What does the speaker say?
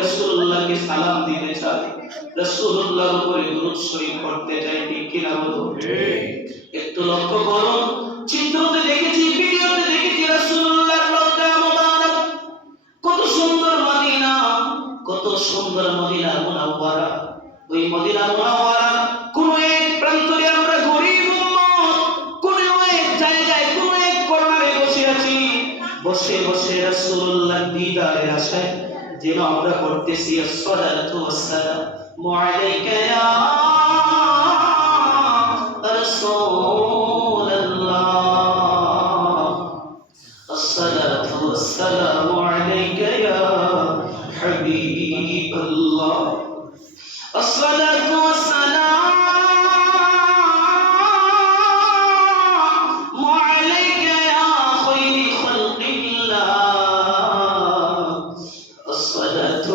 রাসূলুল্লাহকে সালাম দিতে চাই, রাসূলুল্লাহর উপরে দুরূদ শরীফ পড়তে চাই, ঠিক কি না বলো? একটু লক্ষ্য করো, চিত্রতে দেখেছি, ভিডিওতে দেখেছি রাসূলুল্লাহর রওজা মুবারক, কত সুন্দর মদিনা, কত সুন্দর মদিনা মুনাওয়ারা। ওই মদিনা মুনাওয়ারা কোন এক প্রান্তরে আমরা গরীব উম্মত কোন এক জায়গায় কোন এক কর্নারে বসে আছি, বসে বসে রাসূলুল্লাহ দিদারের আশায় যেন আমরা করতেছি আসসালাতু ওয়াসসালামু আলাইকা ইয়া রাসূলুল্লাহ, আসসালাতু ওয়াসসালামু আলাইকা ইয়া হাবিবাল্লাহ, আসসালাতু ওয়াসসালামু আলাইকা ইয়া খায়রি খালকিল্লাহ, আসসালাতু